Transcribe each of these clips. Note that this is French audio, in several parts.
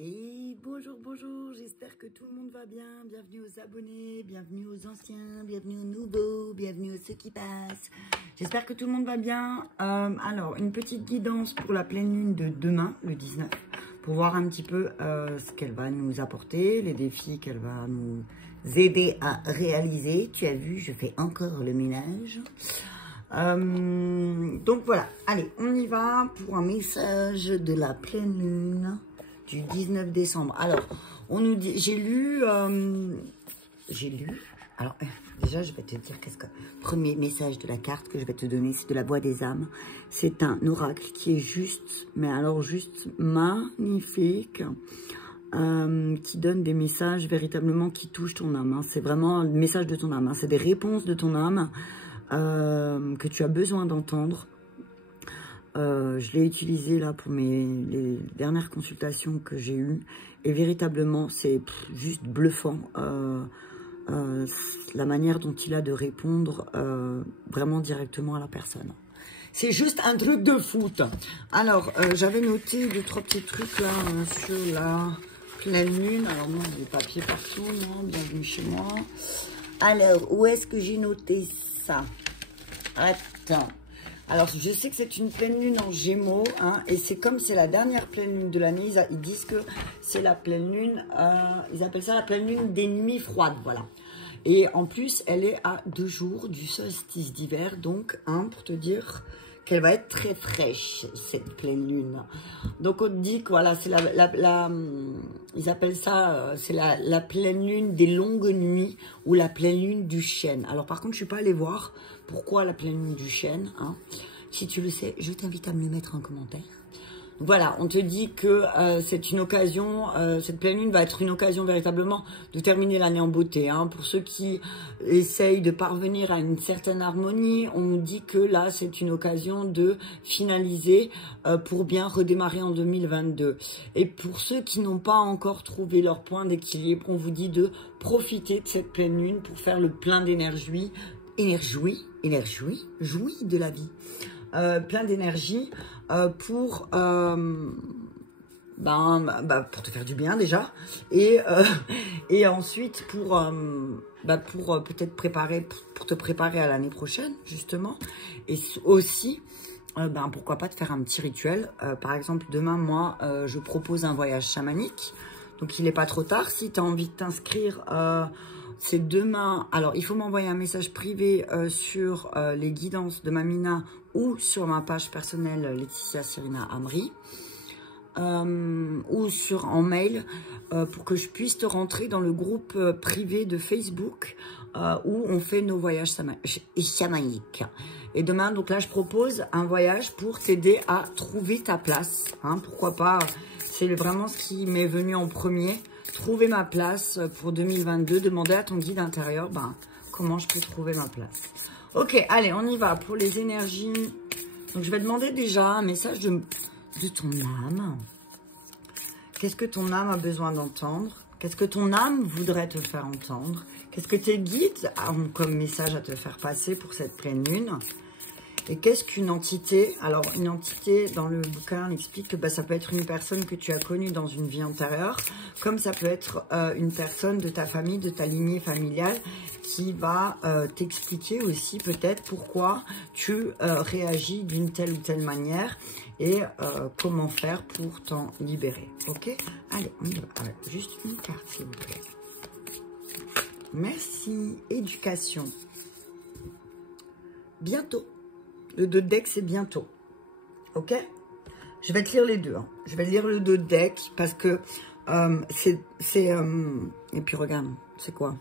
Et bonjour, bonjour, j'espère que tout le monde va bien. Bienvenue aux abonnés, bienvenue aux anciens, bienvenue aux nouveaux, bienvenue à ceux qui passent. J'espère que tout le monde va bien. Alors, une petite guidance pour la pleine lune de demain, le 19, pour voir un petit peu ce qu'elle va nous apporter, les défis qu'elle va nous aider à réaliser. Tu as vu, je fais encore le ménage. Donc voilà, allez, on y va pour un message de la pleine lune du 19 décembre. Alors, on nous dit, j'ai lu, alors déjà je vais te dire qu'est-ce que, premier message de la carte que je vais te donner, c'est de la voix des âmes. C'est un oracle qui est juste, mais alors juste magnifique, qui donne des messages véritablement qui touchent ton âme, hein. C'est vraiment le message de ton âme, hein. C'est des réponses de ton âme que tu as besoin d'entendre. Je l'ai utilisé là pour les dernières consultations que j'ai eues. Et véritablement, c'est juste bluffant. La manière dont il a de répondre vraiment directement à la personne. C'est juste un truc de foot. Alors, j'avais noté 2-3 petits trucs là sur la pleine lune. Alors non, des papiers partout, non, bienvenue chez moi. Alors, où est-ce que j'ai noté ça? Attends. Alors, je sais que c'est une pleine lune en Gémeaux, hein, et c'est comme c'est la dernière pleine lune de l'année, ils disent que c'est la pleine lune, ils appellent ça la pleine lune des nuits froides, voilà. Et en plus, elle est à 2 jours du solstice d'hiver, donc, hein, pour te dire qu'elle va être très fraîche, cette pleine lune. Donc, on te dit que, voilà, c'est ils appellent ça, c'est la pleine lune des longues nuits, ou la pleine lune du chêne. Alors, par contre, je suis pas allée voir pourquoi la pleine lune du chêne, hein. Si tu le sais, je t'invite à me le mettre en commentaire. Voilà, on te dit que c'est une occasion, cette pleine lune va être une occasion véritablement de terminer l'année en beauté, hein. Pour ceux qui essayent de parvenir à une certaine harmonie, on nous dit que là, c'est une occasion de finaliser pour bien redémarrer en 2022. Et pour ceux qui n'ont pas encore trouvé leur point d'équilibre, on vous dit de profiter de cette pleine lune pour faire le plein d'énergie, jouis de la vie. Plein d'énergie pour te faire du bien déjà, et ensuite pour peut-être te préparer à l'année prochaine justement, et aussi pourquoi pas te faire un petit rituel. Par exemple, demain moi je propose un voyage chamanique, donc il n'est pas trop tard. Si tu as envie de t'inscrire, c'est demain. Alors, il faut m'envoyer un message privé sur les guidances de Mamina ou sur ma page personnelle Laetitia Serena Amri, ou en mail pour que je puisse te rentrer dans le groupe privé de Facebook où on fait nos voyages chamaniques. Et demain, donc là, je propose un voyage pour t'aider à trouver ta place, hein, pourquoi pas. C'est vraiment ce qui m'est venu en premier. Trouver ma place pour 2022. Demander à ton guide intérieur comment je peux trouver ma place. Ok, allez, on y va pour les énergies. Donc, je vais demander déjà un message de ton âme. Qu'est-ce que ton âme a besoin d'entendre? Qu'est-ce que ton âme voudrait te faire entendre? Qu'est-ce que tes guides ont comme message à te faire passer pour cette pleine lune? Et qu'est-ce qu'une entité? Alors, une entité, dans le bouquin, on explique que ça peut être une personne que tu as connue dans une vie antérieure, comme ça peut être une personne de ta famille, de ta lignée familiale, qui va t'expliquer aussi peut-être pourquoi tu réagis d'une telle ou telle manière, et comment faire pour t'en libérer. Ok? Allez, on y va. Alors, juste une carte, s'il vous plaît. Merci. Éducation. Bientôt. Le 2 deck, c'est bientôt. Ok? Je vais te lire les deux, hein. Je vais lire le 2 deck parce que et puis regarde, c'est quoi?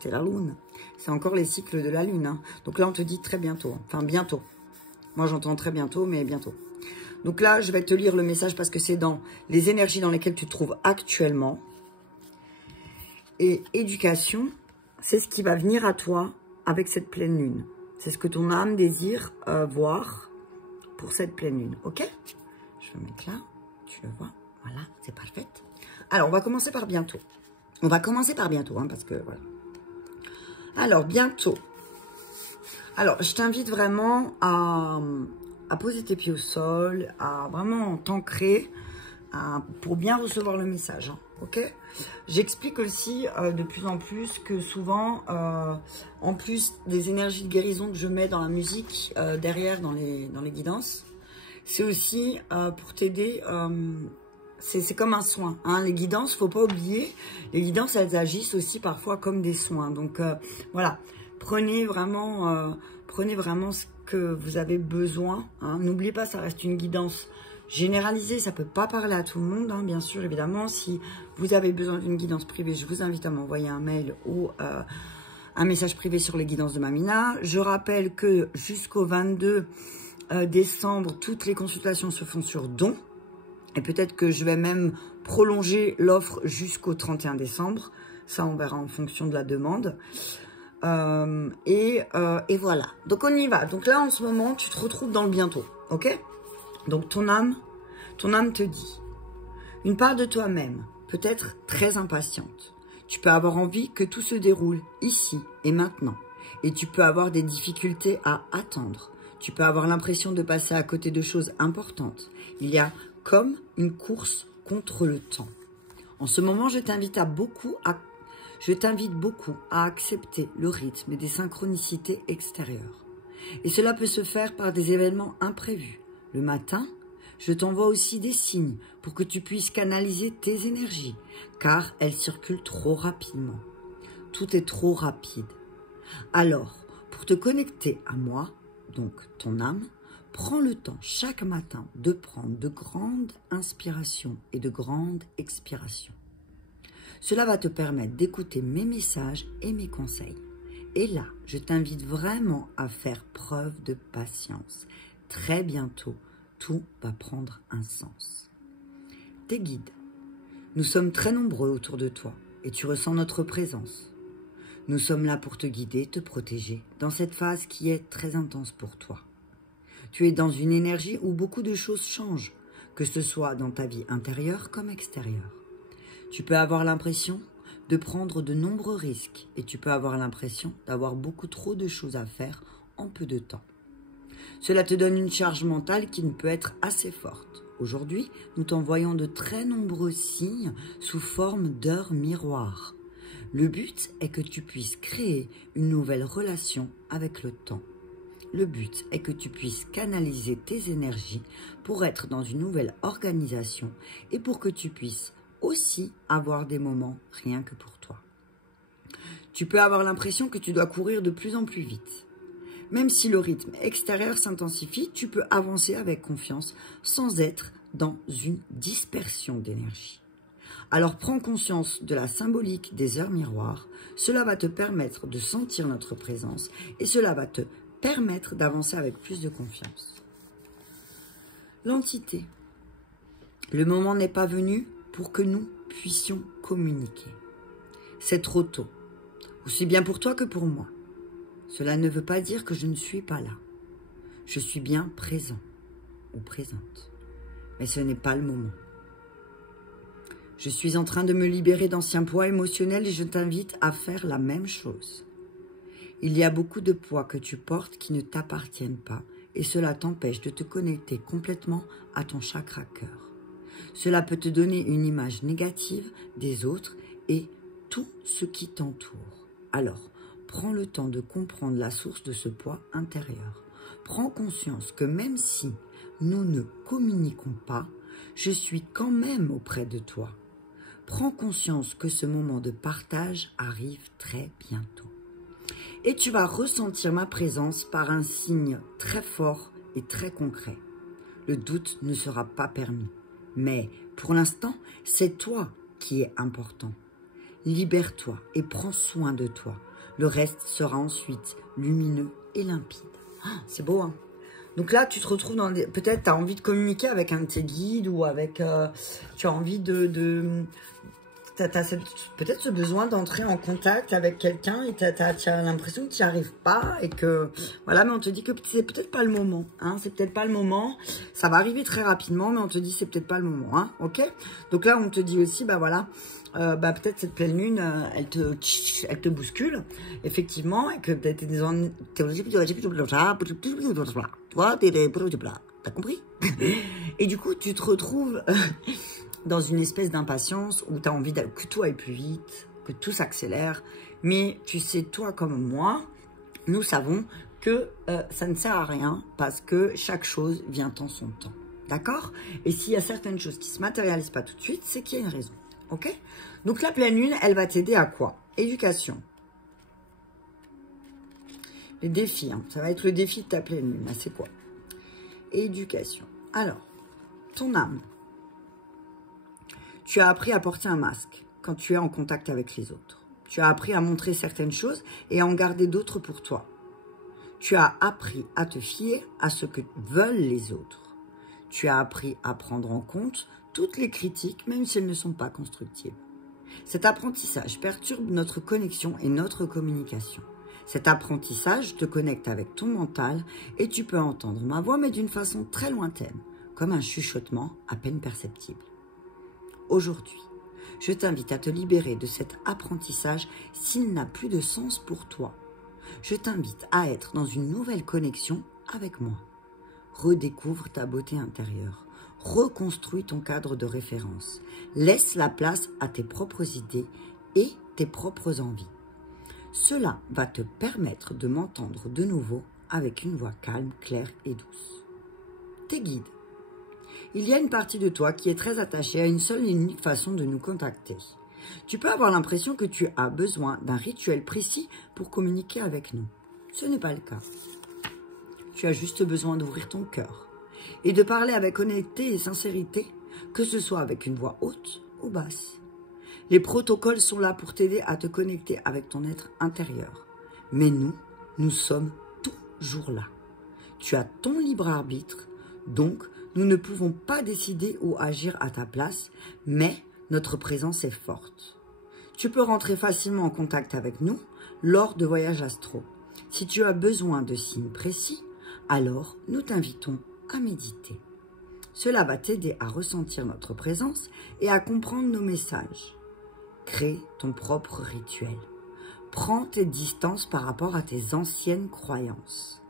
C'est la lune. C'est encore les cycles de la lune, hein. Donc là, on te dit très bientôt. Enfin, bientôt. Moi, j'entends très bientôt, mais bientôt. Donc là, je vais te lire le message parce que c'est dans les énergies dans lesquelles tu te trouves actuellement. Et éducation, c'est ce qui va venir à toi avec cette pleine lune. C'est ce que ton âme désire voir pour cette pleine lune, ok? Je vais mettre là, tu le vois, voilà, c'est parfait. Alors, on va commencer par bientôt. On va commencer par bientôt, hein, parce que, voilà. Alors, bientôt. Alors, je t'invite vraiment à poser tes pieds au sol, à vraiment t'ancrer pour bien recevoir le message, hein, ok? J'explique aussi de plus en plus que souvent, en plus des énergies de guérison que je mets dans la musique, derrière dans les guidances, c'est aussi pour t'aider, c'est comme un soin, hein. Les guidances, faut pas oublier, les guidances, elles agissent aussi parfois comme des soins. Donc voilà, prenez vraiment ce que vous avez besoin, hein. N'oubliez pas, ça reste une guidance généralisée, ça peut pas parler à tout le monde, hein, bien sûr, évidemment. Si vous avez besoin d'une guidance privée, je vous invite à m'envoyer un mail ou un message privé sur les guidances de Mamina. Je rappelle que jusqu'au 22 décembre, toutes les consultations se font sur don. Et peut-être que je vais même prolonger l'offre jusqu'au 31 décembre. Ça, on verra en fonction de la demande. Et voilà. Donc, on y va. Donc là, en ce moment, tu te retrouves dans le bientôt. Ok? Donc, ton âme te dit, une part de toi-même peut être très impatiente. Tu peux avoir envie que tout se déroule ici et maintenant. Et tu peux avoir des difficultés à attendre. Tu peux avoir l'impression de passer à côté de choses importantes. Il y a comme une course contre le temps. En ce moment, je t'invite beaucoup à accepter le rythme et des synchronicités extérieures. Et cela peut se faire par des événements imprévus. Le matin, je t'envoie aussi des signes pour que tu puisses canaliser tes énergies, car elles circulent trop rapidement. Tout est trop rapide. Alors, pour te connecter à moi, donc ton âme, prends le temps chaque matin de prendre de grandes inspirations et de grandes expirations. Cela va te permettre d'écouter mes messages et mes conseils. Et là, je t'invite vraiment à faire preuve de patience. Très bientôt, tout va prendre un sens. Tes guides. Nous sommes très nombreux autour de toi et tu ressens notre présence. Nous sommes là pour te guider, te protéger dans cette phase qui est très intense pour toi. Tu es dans une énergie où beaucoup de choses changent, que ce soit dans ta vie intérieure comme extérieure. Tu peux avoir l'impression de prendre de nombreux risques et tu peux avoir l'impression d'avoir beaucoup trop de choses à faire en peu de temps. Cela te donne une charge mentale qui ne peut être assez forte. Aujourd'hui, nous t'envoyons de très nombreux signes sous forme d'heures miroirs. Le but est que tu puisses créer une nouvelle relation avec le temps. Le but est que tu puisses canaliser tes énergies pour être dans une nouvelle organisation et pour que tu puisses aussi avoir des moments rien que pour toi. Tu peux avoir l'impression que tu dois courir de plus en plus vite. Même si le rythme extérieur s'intensifie, tu peux avancer avec confiance sans être dans une dispersion d'énergie. Alors prends conscience de la symbolique des heures miroirs. Cela va te permettre de sentir notre présence et cela va te permettre d'avancer avec plus de confiance. L'entité. Le moment n'est pas venu pour que nous puissions communiquer. C'est trop tôt, aussi bien pour toi que pour moi. Cela ne veut pas dire que je ne suis pas là. Je suis bien présent ou présente, mais ce n'est pas le moment. Je suis en train de me libérer d'anciens poids émotionnels et je t'invite à faire la même chose. Il y a beaucoup de poids que tu portes qui ne t'appartiennent pas et cela t'empêche de te connecter complètement à ton chakra cœur. Cela peut te donner une image négative des autres et tout ce qui t'entoure. Alors, prends le temps de comprendre la source de ce poids intérieur. Prends conscience que même si nous ne communiquons pas, je suis quand même auprès de toi. Prends conscience que ce moment de partage arrive très bientôt. Et tu vas ressentir ma présence par un signe très fort et très concret. Le doute ne sera pas permis. Mais pour l'instant, c'est toi qui es important. Libère-toi et prends soin de toi. Le reste sera ensuite lumineux et limpide. Ah, c'est beau, hein? Donc là, tu te retrouves dans des... Peut-être tu as envie de communiquer avec un de tes guides ou avec... tu as envie tu as peut-être ce besoin d'entrer en contact avec quelqu'un et tu as l'impression que tu n'y arrives pas et que... Voilà, mais on te dit que c'est peut-être pas le moment. Hein, c'est peut-être pas le moment. Ça va arriver très rapidement, mais on te dit c'est peut-être pas le moment. Hein, ok? Donc là, on te dit aussi, bah voilà... peut-être cette pleine lune, elle te bouscule, effectivement, et que peut-être t'es T'as compris? Et du coup, tu te retrouves dans une espèce d'impatience où tu as envie que tout aille plus vite, que tout s'accélère. Mais tu sais, toi comme moi, nous savons que ça ne sert à rien parce que chaque chose vient en son temps. D'accord? Et s'il y a certaines choses qui ne se matérialisent pas tout de suite, c'est qu'il y a une raison. Ok? Donc la pleine lune, elle va t'aider à quoi? Éducation. Les défis, hein. Ça va être le défi de ta pleine lune. C'est quoi? Éducation. Alors, ton âme. Tu as appris à porter un masque quand tu es en contact avec les autres. Tu as appris à montrer certaines choses et à en garder d'autres pour toi. Tu as appris à te fier à ce que veulent les autres. Tu as appris à prendre en compte toutes les critiques, même si elles ne sont pas constructives. Cet apprentissage perturbe notre connexion et notre communication. Cet apprentissage te connecte avec ton mental et tu peux entendre ma voix, mais d'une façon très lointaine, comme un chuchotement à peine perceptible. Aujourd'hui, je t'invite à te libérer de cet apprentissage s'il n'a plus de sens pour toi. Je t'invite à être dans une nouvelle connexion avec moi. Redécouvre ta beauté intérieure. Reconstruis ton cadre de référence. Laisse la place à tes propres idées et tes propres envies. Cela va te permettre de m'entendre de nouveau avec une voix calme, claire et douce. Tes guides. Il y a une partie de toi qui est très attachée à une seule et unique façon de nous contacter. Tu peux avoir l'impression que tu as besoin d'un rituel précis pour communiquer avec nous. Ce n'est pas le cas. Tu as juste besoin d'ouvrir ton cœur et de parler avec honnêteté et sincérité, que ce soit avec une voix haute ou basse. Les protocoles sont là pour t'aider à te connecter avec ton être intérieur. Mais nous sommes toujours là. Tu as ton libre arbitre, donc nous ne pouvons pas décider ou agir à ta place, mais notre présence est forte. Tu peux rentrer facilement en contact avec nous lors de voyages astro. Si tu as besoin de signes précis, alors nous t'invitons à méditer. Cela va t'aider à ressentir notre présence et à comprendre nos messages. Crée ton propre rituel. Prends tes distances par rapport à tes anciennes croyances.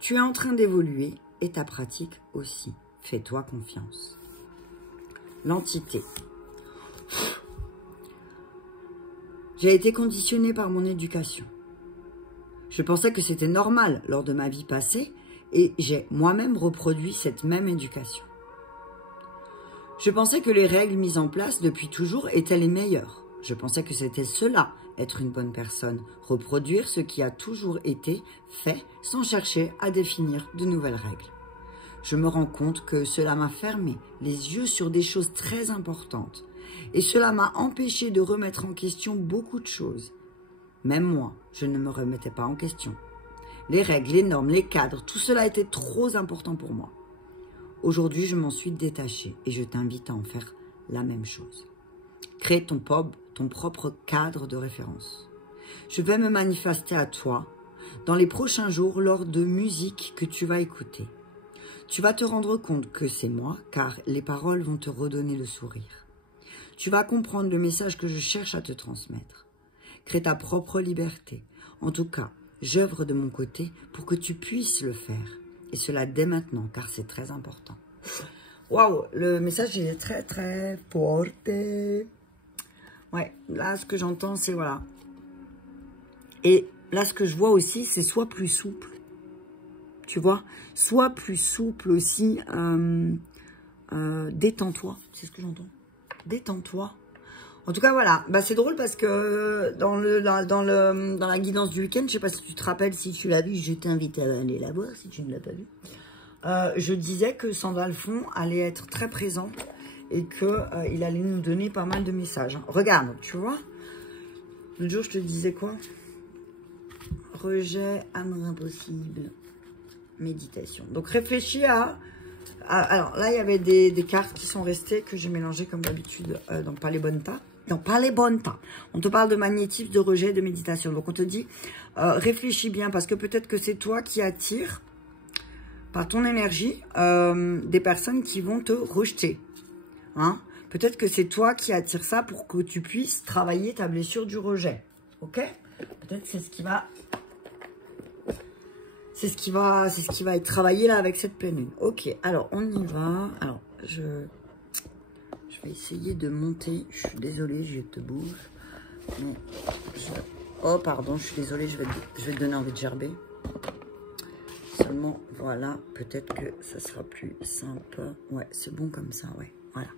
Tu es en train d'évoluer et ta pratique aussi. Fais-toi confiance. L'entité. J'ai été conditionnée par mon éducation. Je pensais que c'était normal lors de ma vie passée et j'ai moi-même reproduit cette même éducation. Je pensais que les règles mises en place depuis toujours étaient les meilleures. Je pensais que c'était cela, être une bonne personne, reproduire ce qui a toujours été fait sans chercher à définir de nouvelles règles. Je me rends compte que cela m'a fermé les yeux sur des choses très importantes et cela m'a empêché de remettre en question beaucoup de choses. Même moi, je ne me remettais pas en question. Les règles, les normes, les cadres, tout cela était trop important pour moi. Aujourd'hui, je m'en suis détachée et je t'invite à en faire la même chose. Crée ton propre cadre de référence. Je vais me manifester à toi dans les prochains jours lors de musique que tu vas écouter. Tu vas te rendre compte que c'est moi, car les paroles vont te redonner le sourire. Tu vas comprendre le message que je cherche à te transmettre. Crée ta propre liberté. En tout cas, j'œuvre de mon côté pour que tu puisses le faire. Et cela dès maintenant, car c'est très important. Waouh, le message il est très très fort. Ouais, là ce que j'entends c'est voilà. Et là ce que je vois aussi c'est sois plus souple. Tu vois, sois plus souple aussi. Détends-toi, c'est ce que j'entends. Détends-toi. En tout cas, voilà. Bah, c'est drôle parce que dans la guidance du week-end, je sais pas si tu te rappelles, si tu l'as vu, je t'invite à aller la voir si tu ne l'as pas vu. Je disais que Sandalphon allait être très présent et qu'il allait nous donner pas mal de messages. Regarde, tu vois. L'autre jour, je te disais quoi? Rejet, amour impossible, méditation. Donc, réfléchis alors là, il y avait des cartes qui sont restées que j'ai mélangées comme d'habitude dans Pas les bonnes tas. Non, pas les bonnes tas. On te parle de magnétisme, de rejet, de méditation. Donc, on te dit, réfléchis bien parce que peut-être que c'est toi qui attires par ton énergie des personnes qui vont te rejeter. Hein? Peut-être que c'est toi qui attires ça pour que tu puisses travailler ta blessure du rejet. Ok? Peut-être que c'est ce qui va C'est ce qui va être travaillé là avec cette pleine lune. Ok, alors on y va. Alors, je vais essayer de monter. Je suis désolée, je te bouge. Mais oh, pardon, je suis désolée, je vais te donner envie de gerber. Seulement, voilà, peut-être que ça sera plus simple. Ouais, c'est bon comme ça, ouais, voilà.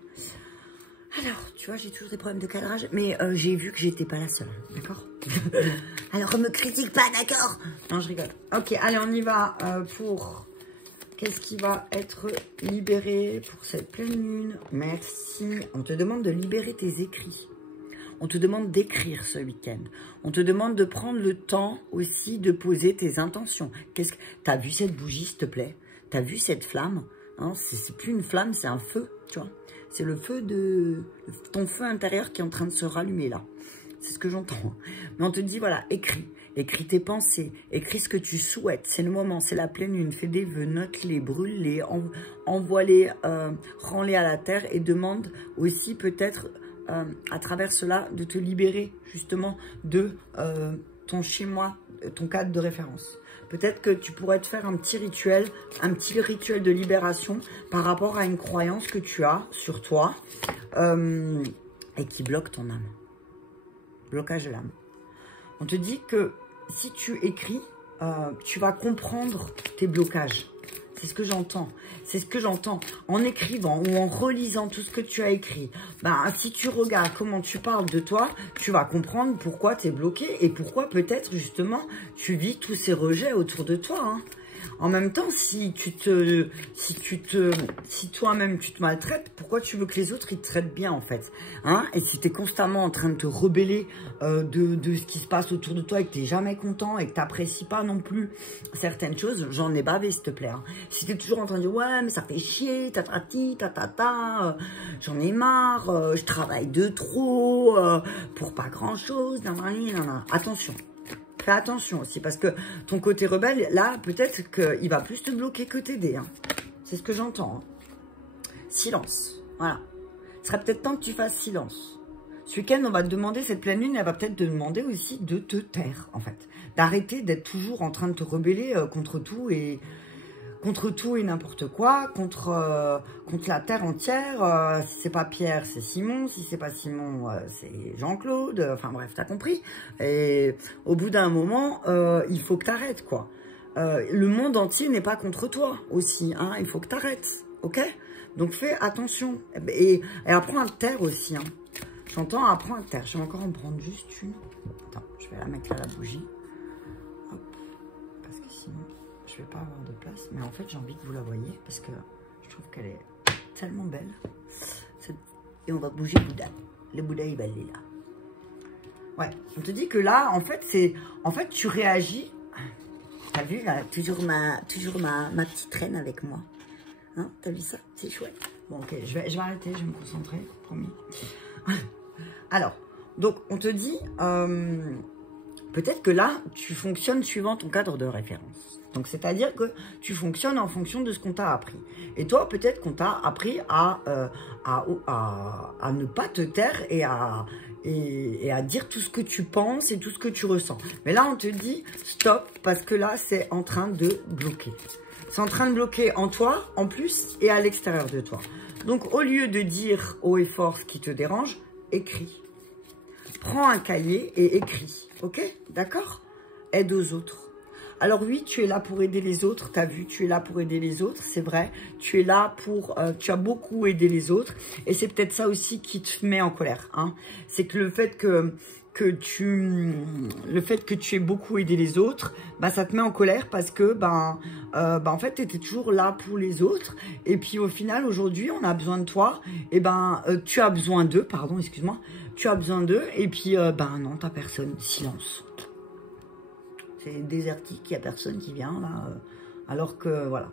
Alors, tu vois, j'ai toujours des problèmes de cadrage, mais j'ai vu que j'étais pas la seule, d'accord? Alors, me critique pas, d'accord? Non, je rigole. Ok, allez, on y va pour... Qu'est-ce qui va être libéré pour cette pleine lune? Merci. On te demande de libérer tes écrits. On te demande d'écrire ce week-end. On te demande de prendre le temps aussi de poser tes intentions. Qu'est-ce que... T'as vu cette bougie, s'il te plaît? T'as vu cette flamme? Hein, c'est plus une flamme, c'est un feu, tu vois. C'est le feu de... ton feu intérieur qui est en train de se rallumer, là. C'est ce que j'entends. Mais on te dit, voilà, écris. Écris tes pensées. Écris ce que tu souhaites. C'est le moment, c'est la pleine lune. Fais des vœux, note-les, brûle-les, envoie-les, rends-les à la terre et demande aussi peut-être... à travers cela, de te libérer justement de ton chez-moi, ton cadre de référence. Peut-être que tu pourrais te faire un petit rituel de libération par rapport à une croyance que tu as sur toi et qui bloque ton âme. Blocage de l'âme. On te dit que si tu écris, tu vas comprendre tes blocages. C'est ce que j'entends. C'est ce que j'entends. En écrivant ou en relisant tout ce que tu as écrit, ben, si tu regardes comment tu parles de toi, tu vas comprendre pourquoi tu es bloqué et pourquoi peut-être justement tu vis tous ces rejets autour de toi. Hein. En même temps, si toi-même tu te maltraites, pourquoi tu veux que les autres ils te traitent bien en fait, hein? Et si tu es constamment en train de te rebeller de ce qui se passe autour de toi et que tu n'es jamais content et que tu n'apprécies pas non plus certaines choses, j'en ai bavé s'il te plaît. Hein. Si tu es toujours en train de dire ouais mais ça fait chier, j'en ai marre, je travaille de trop pour pas grand chose, attention. Fais attention aussi, parce que ton côté rebelle, là, peut-être qu'il va plus te bloquer que t'aider. Hein. C'est ce que j'entends. Hein. Silence. Voilà. Il serait peut-être temps que tu fasses silence. Ce week-end, on va te demander, cette pleine lune, elle va peut-être te demander aussi de te taire, en fait. D'arrêter d'être toujours en train de te rebeller contre tout et n'importe quoi, contre la terre entière. Si c'est pas Pierre, c'est Simon. Si c'est pas Simon, c'est Jean-Claude. Enfin bref, t'as compris. Et au bout d'un moment, il faut que t'arrêtes, quoi. Le monde entier n'est pas contre toi aussi. Hein, il faut que t'arrêtes, ok? Donc fais attention. Et apprends à te taire aussi. Hein. J'entends, apprends à te taire. Je vais encore en prendre juste une. Attends, je vais la mettre là, la bougie. Hop. Parce que sinon... je vais pas avoir de place, mais en fait j'ai envie que vous la voyez parce que je trouve qu'elle est tellement belle. Et on va bouger Bouddha. Le Bouddha il va aller là. Ouais, on te dit que là en fait tu réagis. T'as vu là, toujours ma petite reine avec moi. Hein, t'as vu ça? C'est chouette. Bon ok, je vais arrêter, je vais me concentrer, promis. Alors, donc on te dit peut-être que là tu fonctionnes suivant ton cadre de référence. Donc, c'est-à-dire que tu fonctionnes en fonction de ce qu'on t'a appris. Et toi, peut-être qu'on t'a appris à ne pas te taire et à dire tout ce que tu penses et tout ce que tu ressens. Mais là, on te dit stop, parce que là, c'est en train de bloquer. C'est en train de bloquer en toi, en plus, et à l'extérieur de toi. Donc, au lieu de dire haut et fort ce qui te dérange, écris. Prends un cahier et écris. Ok? D'accord? Aide aux autres. Alors oui, tu es là pour aider les autres, tu as vu, tu es là pour aider les autres, c'est vrai. Tu es là pour, tu as beaucoup aidé les autres. Et c'est peut-être ça aussi qui te met en colère. Hein. C'est que le fait que tu aies beaucoup aidé les autres, bah, ça te met en colère parce que, en fait, tu étais toujours là pour les autres. Et puis au final, aujourd'hui, on a besoin de toi. Et tu as besoin d'eux, pardon, excuse-moi. Tu as besoin d'eux. Et puis, non, t'as personne. Silence. C'est désertique, il n'y a personne qui vient là, alors que voilà.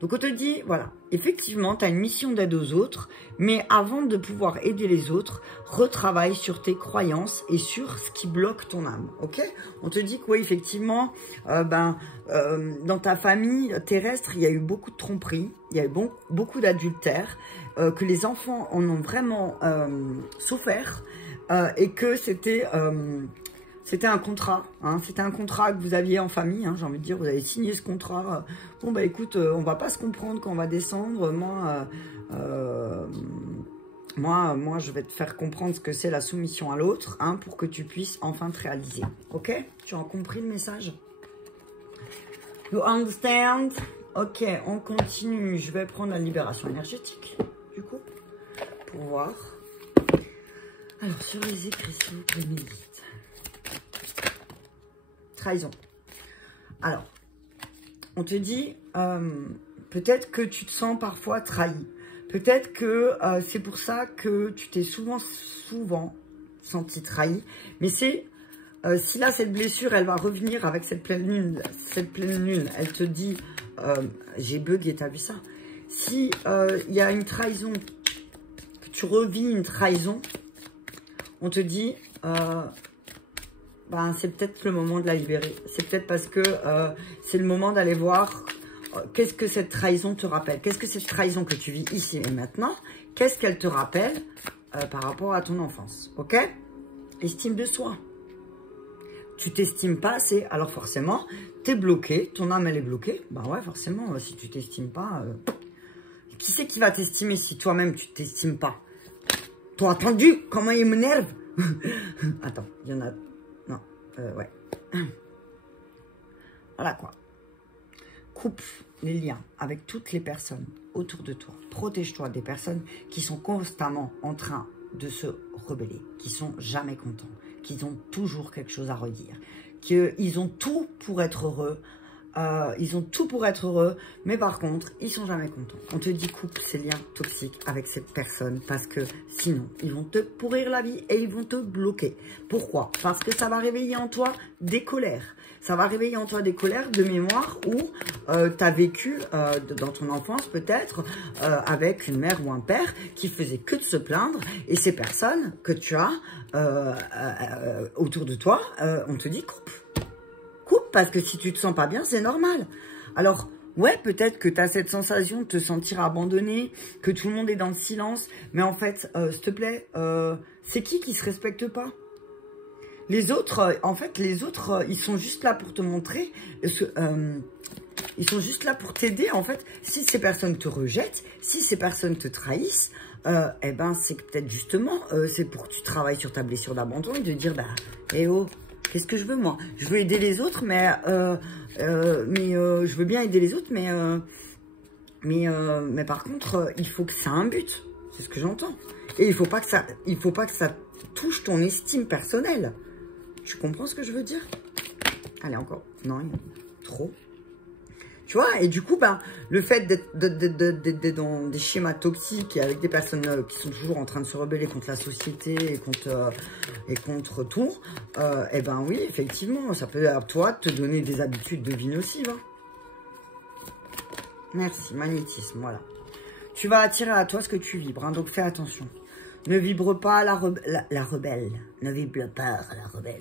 Donc on te dit, voilà, effectivement, tu as une mission d'aide aux autres, mais avant de pouvoir aider les autres, retravaille sur tes croyances et sur ce qui bloque ton âme, ok? On te dit que oui, effectivement, dans ta famille terrestre, il y a eu beaucoup de tromperies, il y a eu beaucoup d'adultères, que les enfants en ont vraiment souffert, et que c'était... C'était un contrat, hein, c'était un contrat que vous aviez en famille, hein, j'ai envie de dire, vous avez signé ce contrat. Bon, bah écoute, on va pas se comprendre quand on va descendre. Moi, je vais te faire comprendre ce que c'est la soumission à l'autre, hein, pour que tu puisses enfin te réaliser. Ok? Tu as compris le message? You understand? Ok, on continue. Je vais prendre la libération énergétique, du coup, pour voir. Alors, sur les écrits de Médite. Trahison. Alors, on te dit, peut-être que tu te sens parfois trahi. Peut-être que c'est pour ça que tu t'es souvent senti trahi. Mais c'est, si là, cette blessure, elle va revenir avec cette pleine lune. Cette pleine lune, elle te dit, j'ai bugué, t'as vu ça? Si il y a une trahison, que tu revis une trahison, on te dit, ben, c'est peut-être le moment de la libérer. C'est peut-être parce que c'est le moment d'aller voir qu'est-ce que cette trahison te rappelle. Qu'est-ce que cette trahison que tu vis ici et maintenant, qu'est-ce qu'elle te rappelle par rapport à ton enfance. Ok? Estime de soi. Tu t'estimes pas assez, alors forcément, tu es bloqué, ton âme elle est bloquée. Ben ouais, forcément, si tu t'estimes pas, qui c'est qui va t'estimer si toi-même tu t'estimes pas? T'as entendu comment il m'énerve? Attends, il y en a... Non, ouais. Voilà quoi. Coupe les liens avec toutes les personnes autour de toi. Protège-toi des personnes qui sont constamment en train de se rebeller, qui sont jamais contents, qui ont toujours quelque chose à redire, qu'ils ont tout pour être heureux. Ils ont tout pour être heureux, mais par contre, ils sont jamais contents. On te dit coupe ces liens toxiques avec cette personne parce que sinon, ils vont te pourrir la vie et ils vont te bloquer. Pourquoi? Parce que ça va réveiller en toi des colères. Ça va réveiller en toi des colères de mémoire où tu as vécu dans ton enfance peut-être avec une mère ou un père qui faisait que de se plaindre. Et ces personnes que tu as autour de toi, on te dit coupe. Coupe, parce que si tu te sens pas bien, c'est normal. Alors, ouais, peut-être que tu as cette sensation de te sentir abandonné, que tout le monde est dans le silence, mais en fait, s'il te plaît, c'est qui se respecte pas? Les autres, en fait, les autres, ils sont juste là pour te montrer, ils sont juste là pour t'aider, en fait. Si ces personnes te rejettent, si ces personnes te trahissent, eh ben, c'est peut-être justement, c'est pour que tu travailles sur ta blessure d'abandon et de dire, bah, eh oh, qu'est-ce que je veux, moi? Je veux aider les autres, mais je veux bien aider les autres, mais par contre, il faut que ça ait un but. C'est ce que j'entends. Et il faut pas que ça touche ton estime personnelle. Tu comprends ce que je veux dire? Allez, encore. Non, il y a trop. Tu vois, et du coup, ben, le fait d'être dans des schémas toxiques et avec des personnes qui sont toujours en train de se rebeller contre la société et contre tout, eh ben oui, effectivement, ça peut à toi te donner des habitudes de vie nocives. Hein. Merci, magnétisme, voilà. Tu vas attirer à toi ce que tu vibres, hein, donc fais attention. Ne vibre pas la rebelle. Ne vibre pas la rebelle.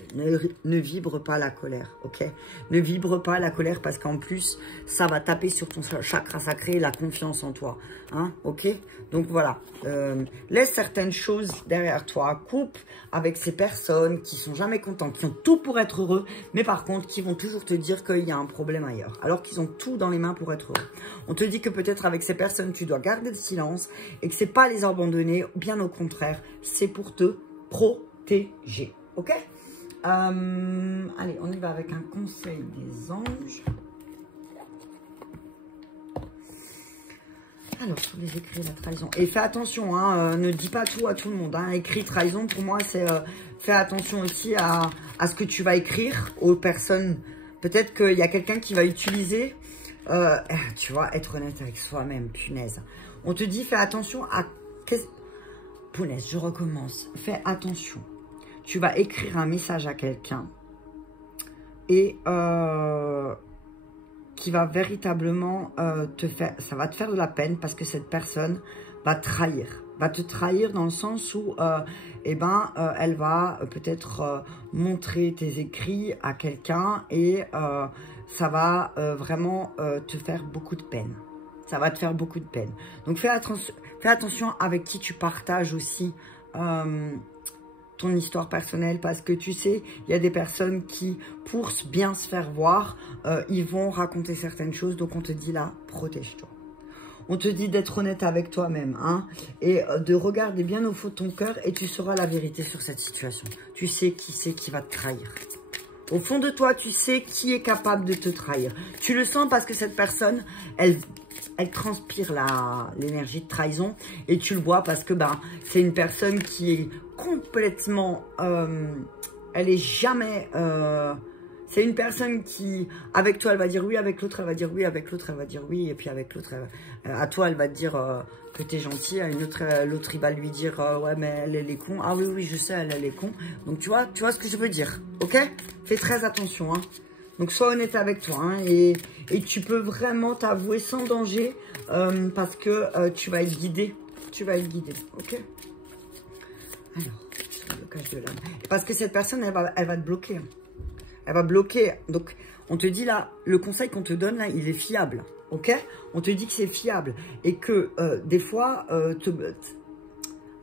Ne vibre pas la colère, ok? Ne vibre pas la colère parce qu'en plus, ça va taper sur ton chakra sacré, la confiance en toi, hein, ok? Donc voilà, laisse certaines choses derrière toi, coupe avec ces personnes qui sont jamais contentes, qui ont tout pour être heureux, mais par contre, qui vont toujours te dire qu'il y a un problème ailleurs, alors qu'ils ont tout dans les mains pour être heureux. On te dit que peut-être avec ces personnes, tu dois garder le silence et que c'est pas les abandonner, bien au contraire, c'est pour te protéger, ok? Allez, on y va avec un conseil des anges. Alors, sur les écrits, la trahison. Et fais attention, hein, ne dis pas tout à tout le monde. Hein. Écrit trahison, pour moi, c'est fais attention aussi à ce que tu vas écrire aux personnes. Peut-être qu'il y a quelqu'un qui va utiliser, tu vois, être honnête avec soi-même, punaise. On te dit, fais attention à... Punaise, je recommence. Fais attention. Tu vas écrire un message à quelqu'un et... qui va véritablement ça va te faire de la peine parce que cette personne va te trahir dans le sens où, elle va peut-être montrer tes écrits à quelqu'un et ça va vraiment te faire beaucoup de peine. Ça va te faire beaucoup de peine. Donc fais attention avec qui tu partages aussi ton histoire personnelle, parce que tu sais, il y a des personnes qui, pour bien se faire voir, ils vont raconter certaines choses. Donc, on te dit là, protège-toi. On te dit d'être honnête avec toi-même, hein, et de regarder bien au fond de ton cœur et tu sauras la vérité sur cette situation. Tu sais qui c'est qui va te trahir. Au fond de toi, tu sais qui est capable de te trahir. Tu le sens parce que cette personne, elle transpire l'énergie de trahison et tu le vois parce que c'est une personne qui est complètement... elle est jamais... c'est une personne qui, avec toi, elle va dire oui, avec l'autre, elle va dire oui, avec l'autre, elle va dire oui, et puis avec l'autre, à toi, elle va te dire que t'es gentil, à une autre, l'autre, il va lui dire ouais, mais elle est con. Ah oui, oui, je sais, elle est con. Donc, tu vois ce que je veux dire, ok? Fais très attention, hein. Donc, sois honnête avec toi, hein, et tu peux vraiment t'avouer sans danger parce que tu vas être guidé. Tu vas être guidé, ok? Alors, sur le blocage de l'âme. Parce que cette personne, elle va te bloquer, hein. Elle va bloquer. Donc, on te dit là, le conseil qu'on te donne là, il est fiable. Ok? On te dit que c'est fiable. Et que des fois,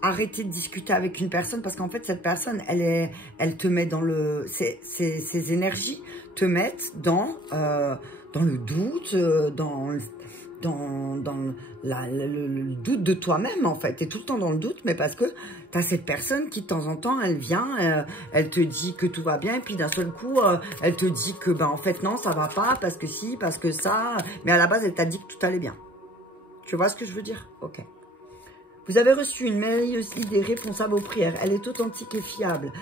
arrêtez de discuter avec une personne parce qu'en fait, cette personne, elle te met dans le... Ses énergies te mettent dans le doute, dans le doute de toi-même, en fait. Tu es tout le temps dans le doute, mais parce que tu as cette personne qui, de temps en temps, elle vient, elle te dit que tout va bien, et puis d'un seul coup, elle te dit que, en fait, non, ça va pas, parce que si, parce que ça, mais à la base, elle t'a dit que tout allait bien. Tu vois ce que je veux dire? Ok. Vous avez reçu une merveilleuse idée réponse à vos prières. Elle est authentique et fiable.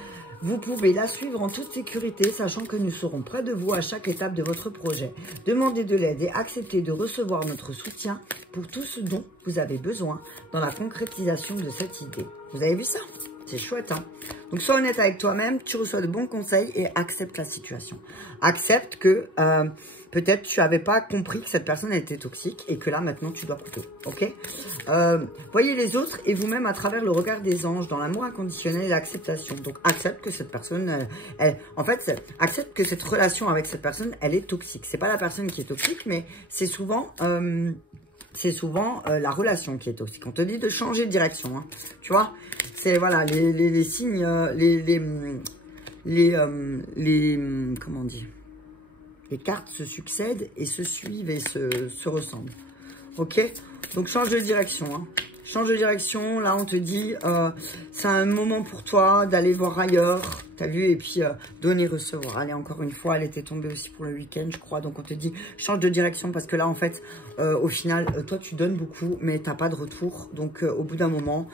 Vous pouvez la suivre en toute sécurité, sachant que nous serons près de vous à chaque étape de votre projet. Demandez de l'aide et acceptez de recevoir notre soutien pour tout ce dont vous avez besoin dans la concrétisation de cette idée. Vous avez vu ça? C'est chouette, hein? Donc, sois honnête avec toi-même, tu reçois de bons conseils et accepte la situation. Accepte que peut-être tu n'avais pas compris que cette personne était toxique et que là, maintenant, tu dois couper, ok? Voyez les autres et vous-même à travers le regard des anges, dans l'amour inconditionnel et l'acceptation. Donc, accepte que cette personne, en fait, accepte que cette relation avec cette personne, elle est toxique. C'est pas la personne qui est toxique, mais c'est souvent... la relation qui est toxique. On te dit de changer de direction, hein. Tu vois, c'est voilà les signes, comment on dit, les cartes se succèdent et se suivent et se ressemblent. Ok, donc change de direction, hein. Change de direction. Là, on te dit, c'est un moment pour toi d'aller voir ailleurs. T'as vu? Et puis, donner, recevoir. Allez, encore une fois, elle était tombée aussi pour le week-end, je crois. Donc, on te dit, change de direction. Parce que là, en fait, au final, toi, tu donnes beaucoup, mais t'as pas de retour. Donc, au bout d'un moment,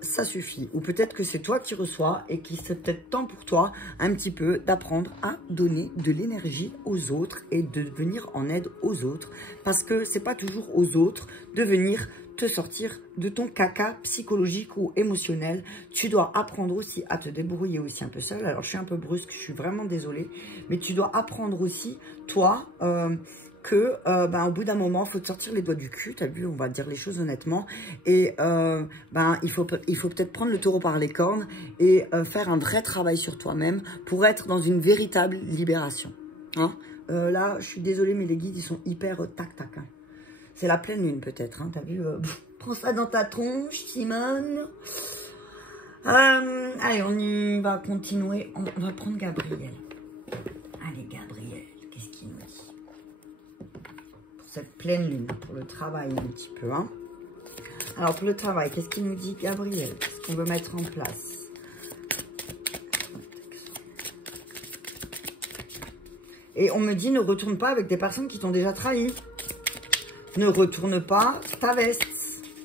ça suffit. Ou peut-être que c'est toi qui reçois et qu'il c'est peut-être temps pour toi, un petit peu, d'apprendre à donner de l'énergie aux autres et de venir en aide aux autres. Parce que c'est pas toujours aux autres de venir te sortir de ton caca psychologique ou émotionnel. Tu dois apprendre aussi à te débrouiller aussi un peu seul. Alors, je suis un peu brusque, je suis vraiment désolée. Mais tu dois apprendre aussi, toi, que au bout d'un moment, il faut te sortir les doigts du cul. Tu as vu, on va dire les choses honnêtement. Et il faut peut-être prendre le taureau par les cornes et faire un vrai travail sur toi-même pour être dans une véritable libération. Hein, là, je suis désolée, mais les guides, ils sont hyper tac-tac. Hein. C'est la pleine lune peut-être, hein, t'as vu, prends ça dans ta tronche, Simone. Allez, on y va continuer. On va prendre Gabriel. Allez, Gabriel, qu'est-ce qu'il nous dit? Pour cette pleine lune, pour le travail un petit peu. Hein. Alors, pour le travail, qu'est-ce qu'il nous dit, Gabriel? Qu'est-ce qu'on veut mettre en place? Et on me dit, ne retourne pas avec des personnes qui t'ont déjà trahi. Ne retourne pas ta veste.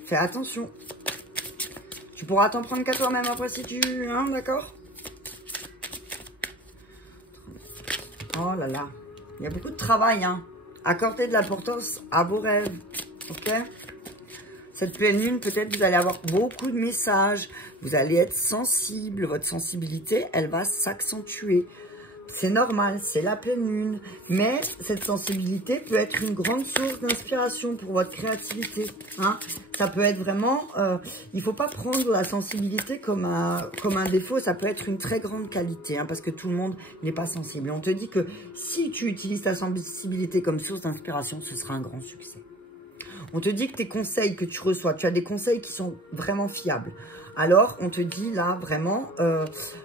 Fais attention. Tu pourras t'en prendre qu'à toi-même après si tu... Hein, d'accord? Oh là là. Il y a beaucoup de travail, hein. Accordez de l'importance à vos rêves. Ok? Cette pleine lune, peut-être vous allez avoir beaucoup de messages. Vous allez être sensible. Votre sensibilité, elle va s'accentuer. C'est normal, c'est la pleine lune. Mais cette sensibilité peut être une grande source d'inspiration pour votre créativité. Hein. Ça peut être vraiment... il ne faut pas prendre la sensibilité comme un défaut. Ça peut être une très grande qualité. Hein, parce que tout le monde n'est pas sensible. Et on te dit que si tu utilises ta sensibilité comme source d'inspiration, ce sera un grand succès. On te dit que tes conseils que tu reçois, tu as des conseils qui sont vraiment fiables. alors on te dit là vraiment,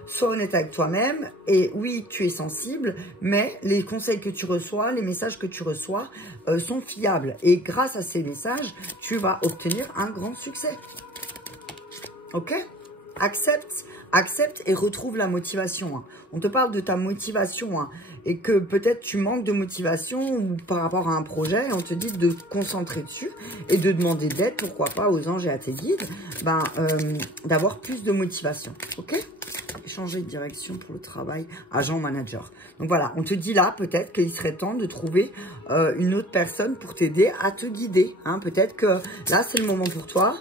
sois honnête avec toi-même. Et oui, tu es sensible, mais les conseils que tu reçois, les messages que tu reçois sont fiables. Et grâce à ces messages, tu vas obtenir un grand succès. Ok? Accepte et retrouve la motivation. Hein. On te parle de ta motivation, hein, et que peut-être tu manques de motivation ou par rapport à un projet, et on te dit de te concentrer dessus et de demander d'aide, pourquoi pas, aux anges et à tes guides, d'avoir plus de motivation. Ok? Changer de direction pour le travail, agent manager. Donc voilà, on te dit là peut-être qu'il serait temps de trouver une autre personne pour t'aider à te guider. Hein. Peut-être que là c'est le moment pour toi.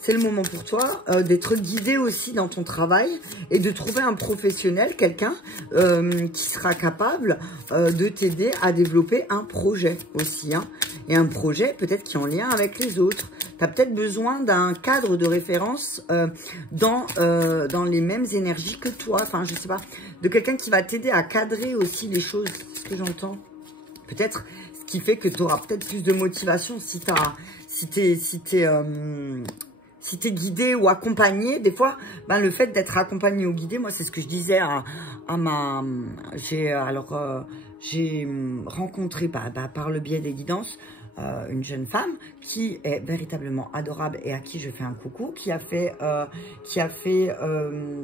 C'est le moment pour toi d'être guidé aussi dans ton travail et de trouver un professionnel, quelqu'un qui sera capable de t'aider à développer un projet aussi. Hein. Et un projet peut-être qui est en lien avec les autres. Tu as peut-être besoin d'un cadre de référence dans les mêmes énergies que toi. Enfin, je sais pas. De quelqu'un qui va t'aider à cadrer aussi les choses. C'est ce que j'entends. Peut-être ce qui fait que tu auras peut-être plus de motivation si t'es guidé ou accompagné. Des fois, le fait d'être accompagné ou guidé, moi, c'est ce que je disais j'ai rencontré par le biais des guidances une jeune femme qui est véritablement adorable et à qui je fais un coucou, qui a fait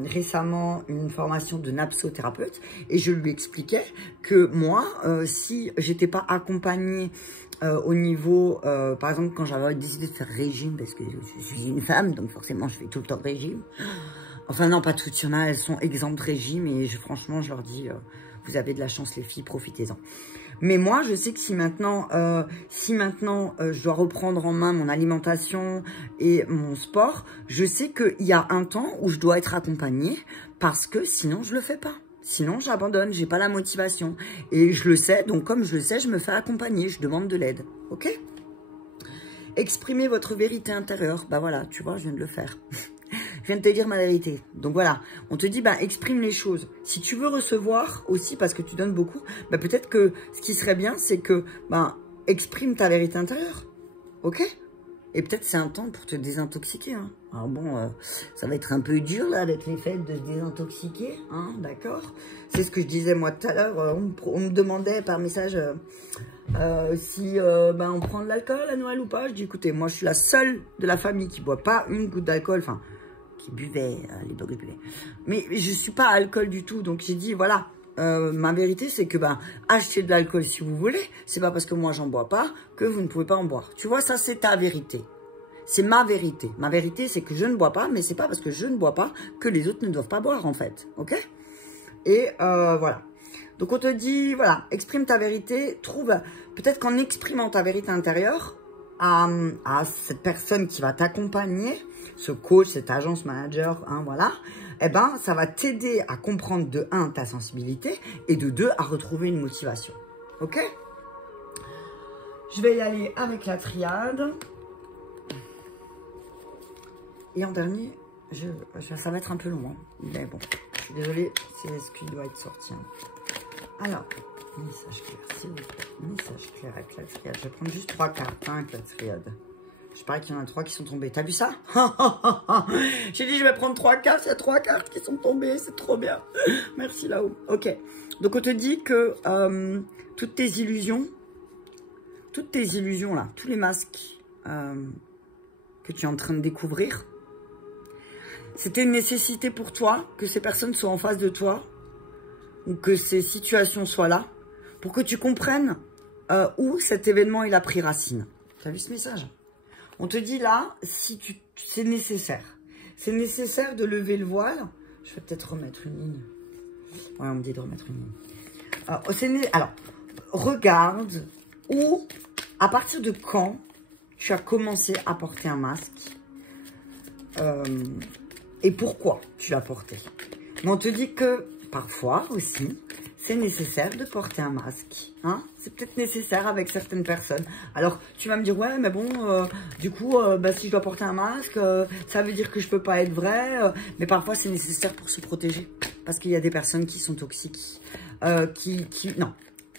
récemment une formation de napsothérapeute, et je lui expliquais que moi, si j'étais pas accompagnée au niveau, par exemple, quand j'avais décidé de faire régime, parce que je suis une femme, donc forcément je fais tout le temps régime. Enfin non, pas toutes, il y en a, elles sont exemptes de régime, et franchement je leur dis, vous avez de la chance les filles, profitez-en. Mais moi, je sais que si maintenant je dois reprendre en main mon alimentation et mon sport, je sais qu'il y a un temps où je dois être accompagnée parce que sinon, je le fais pas. Sinon, j'abandonne, j'ai pas la motivation. Et je le sais, donc comme je le sais, je me fais accompagner, je demande de l'aide. Ok? Exprimez votre vérité intérieure. Bah voilà, tu vois, je viens de le faire. Je viens de te dire ma vérité. Donc voilà, on te dit, exprime les choses. Si tu veux recevoir aussi, parce que tu donnes beaucoup, peut-être que ce qui serait bien, c'est que, exprime ta vérité intérieure. Ok? Et peut-être c'est un temps pour te désintoxiquer. Hein. Alors bon, ça va être un peu dur, là, d'être les fêtes, de se désintoxiquer. Hein, d'accord? C'est ce que je disais, moi, tout à l'heure. On me demandait par message si on prend de l'alcool à Noël ou pas. Je dis, écoutez, moi, je suis la seule de la famille qui boit pas une goutte d'alcool. Enfin, qui buvait, à l'époque je buvais. Mais je suis pas alcool du tout. Donc j'ai dit, voilà, ma vérité c'est que achetez de l'alcool si vous voulez. C'est pas parce que moi j'en bois pas que vous ne pouvez pas en boire. Tu vois, ça c'est ta vérité. C'est ma vérité. Ma vérité c'est que je ne bois pas, mais c'est pas parce que je ne bois pas que les autres ne doivent pas boire en fait. Ok? Et voilà. Donc on te dit, voilà, exprime ta vérité, trouve, peut-être qu'en exprimant ta vérité intérieure à cette personne qui va t'accompagner, ce coach, cet agence manager, hein, voilà, ça va t'aider à comprendre de 1, ta sensibilité, et de 2, à retrouver une motivation. Ok? Je vais y aller avec la triade. Et en dernier, ça va être un peu long, hein, mais bon, je suis désolée, c'est ce qui doit être sorti. Hein. Alors, message clair, s'il vous plaît. Message clair avec la triade. Je vais prendre juste 3 cartes avec la triade. Je parie qu'il y en a 3 qui sont tombées. T'as vu ça? J'ai dit je vais prendre 3 cartes. Il y a 3 cartes qui sont tombées. C'est trop bien. Merci là-haut. Ok. Donc on te dit que toutes tes illusions là, tous les masques que tu es en train de découvrir, c'était une nécessité pour toi que ces personnes soient en face de toi ou que ces situations soient là pour que tu comprennes où cet événement il a pris racine. T'as vu ce message? On te dit là, c'est nécessaire. C'est nécessaire de lever le voile. Je vais peut-être remettre une ligne. Ouais, on me dit de remettre une ligne. Alors, regarde où, à partir de quand, tu as commencé à porter un masque. Et pourquoi tu l'as porté. Mais on te dit que, parfois aussi, c'est nécessaire de porter un masque. Hein? C'est peut-être nécessaire avec certaines personnes. Alors, tu vas me dire, ouais, mais bon, du coup, si je dois porter un masque, ça veut dire que je peux pas être vrai. Mais parfois, c'est nécessaire pour se protéger. Parce qu'il y a des personnes qui sont toxiques. Non.